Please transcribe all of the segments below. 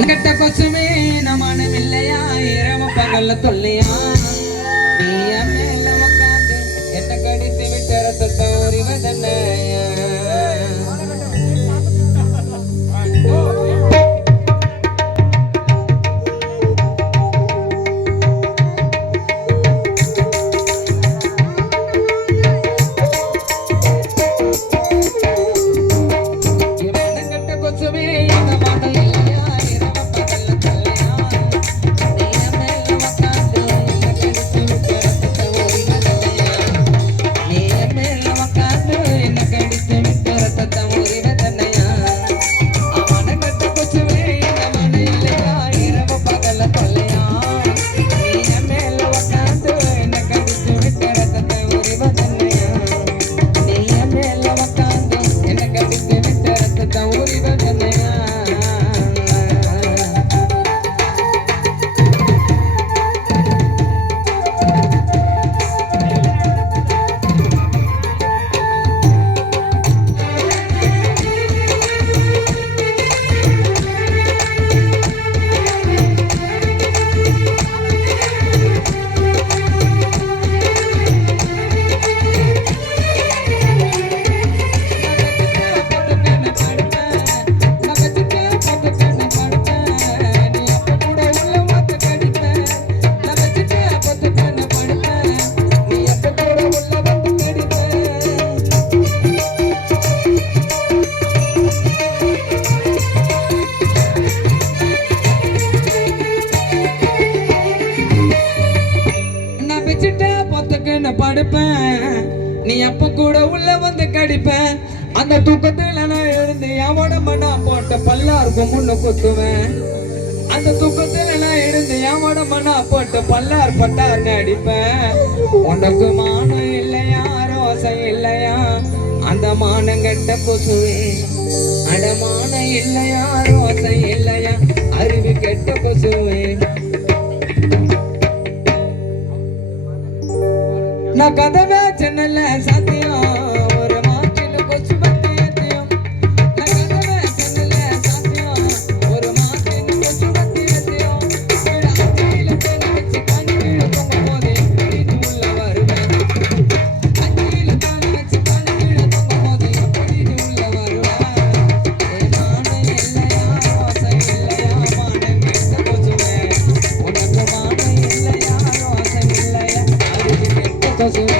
கெட்ட கொசுமே நமானம் இல்லையா இரவு பகல்ல தொல்லையா நீ மேல உட்காந்து என்ன கடித்து விட்டு ரத்தத்தை உரிவதன்னையா நீ அப்ப கூட உள்ள வந்து கடிப்பேன் அந்த தூக்கத்துல நான் எழுந்து என் உடம்ப நான் போட்ட பல்லாருக்கும் முன்ன குத்துவேன் அந்த தூக்கத்துல நான் எழுந்து என் உடம்ப நான் போட்ட பல்லார் பட்டார்னு அடிப்பேன் உனக்கு மானம் இல்லையா ரோசம் இல்லையா அந்த மானம் கெட்ட கொசுவே அடமானம் இல்லையா ரோசம் இல்லையா அறிவு கெட்ட கொசுவே நான் கதவை ஜன்னல்ல சாத்தியம் ஒரு மாட்டில கொசு பத்தி ஏத்தியம் நான் கதவை ஜன்னல்ல சாத்தியம் ஒரு மாட்டில கொசு பத்தி ஏத்தியம் அஞ்சில தேன வச்சு கண்ணீர் தொங்க போதே எப்படி உள்ள வருவேன் அஞ்சில தேன வச்சு கண்ணீர் தொங்க போதே எப்படி உள்ள வருவேன் நானும் இல்லையா ரோசை இல்லையா மானம் கெட்ட கொசுவே உனக்கு மானம் இல்லையா ரோசை இல்லையா அறிவு கெட்ட கொசுவே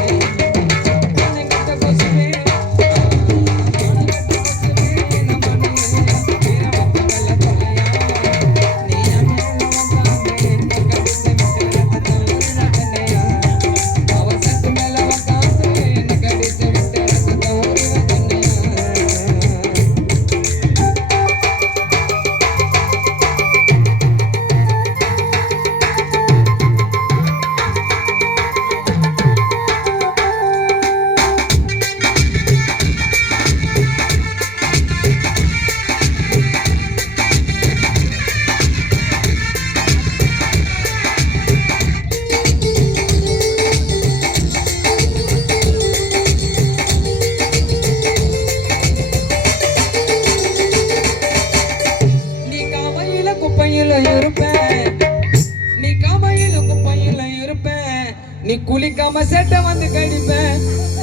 நீ குளிக்காம செட்ட வந்து கடிப்பேன்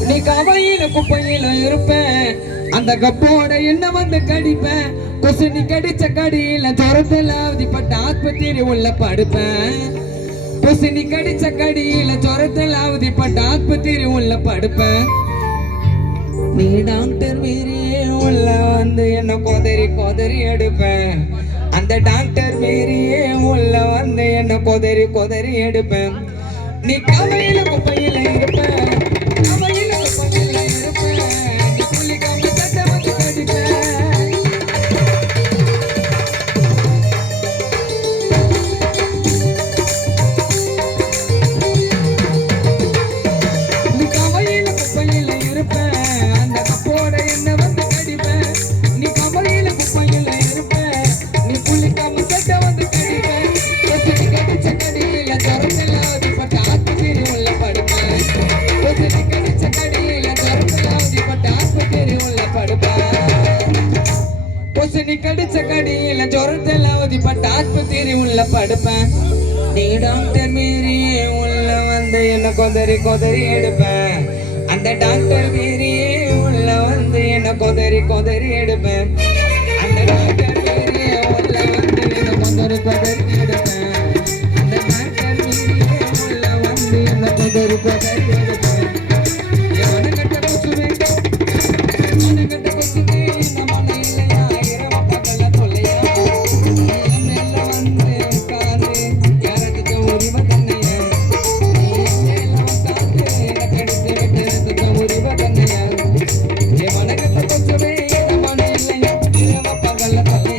நீ கவையில குப்பையில இருப்பேன் அந்த கப்போட என்ன வந்து கடிப்பேன் கொசு நீ கடிச்ச கடியில ஜொரத்துல அவதிப்பட்ட ஆஸ்பத்திரி உள்ள படுப்பேன் கொசு நீ கடிச்ச கடியில ஜொரத்துல அவதிப்பட்ட ஆஸ்பத்திரி உள்ள படுப்பேன் நீ டாக்டர் மீறியே உள்ள வந்து என்ன கொதறி கொதறி எடுப்பேன் அந்த டாக்டர் மீறியே உள்ள வந்து என்ன கொதறி கொதறி எடுப்பேன் நீ கவையில குப்பையில இருப்ப கவையில குப்பையில இருப்ப நீ குளிக்காம சட்டை வந்து கடிப்ப நீ கவையில குப்பையில இருப்ப அந்த கப்போட என்ன வந்து கடிப்ப நீ கவையில குப்பையில இருப்ப நீ குளிக்காம சட்டை வந்து கடிப்ப கடிச்ச கடியில ஜொரத்துல இப்ப ஆஸ்பத்திரி உள்ள படுப்பேன் நீ டாக்டர் மீறியே உள்ள வந்து என்ன கொதறி கொதறி எடுப்பேன் அந்த டாக்டர் மீறியே உள்ள வந்து என்ன கொதறி கொதறி எடுப்பேன் அந்த டாக்டர் மீறியே உள்ள வந்து என்ன கொதறி கொதறி எடுப்பேன் அந்த டாக்டர் மீறியே உள்ள வந்து என்ன கொதறி கொதறி எடுப்பேன் எவனை கட்ட கொசுவே எவனை கட்ட கொசுவே இந்த மன இல்லையா இரவு பகல தொல்லையா என் மேல வந்து உட்காரு யாரதுக்கு உரிமை தன்னையா என் மேல உட்காரு எனக்கு எடுத்து விட்டு உரிமை தன்னையா எவனை கட்ட கொசுவே இந்த மன இல்லையா இரவு பகல தொல்லையா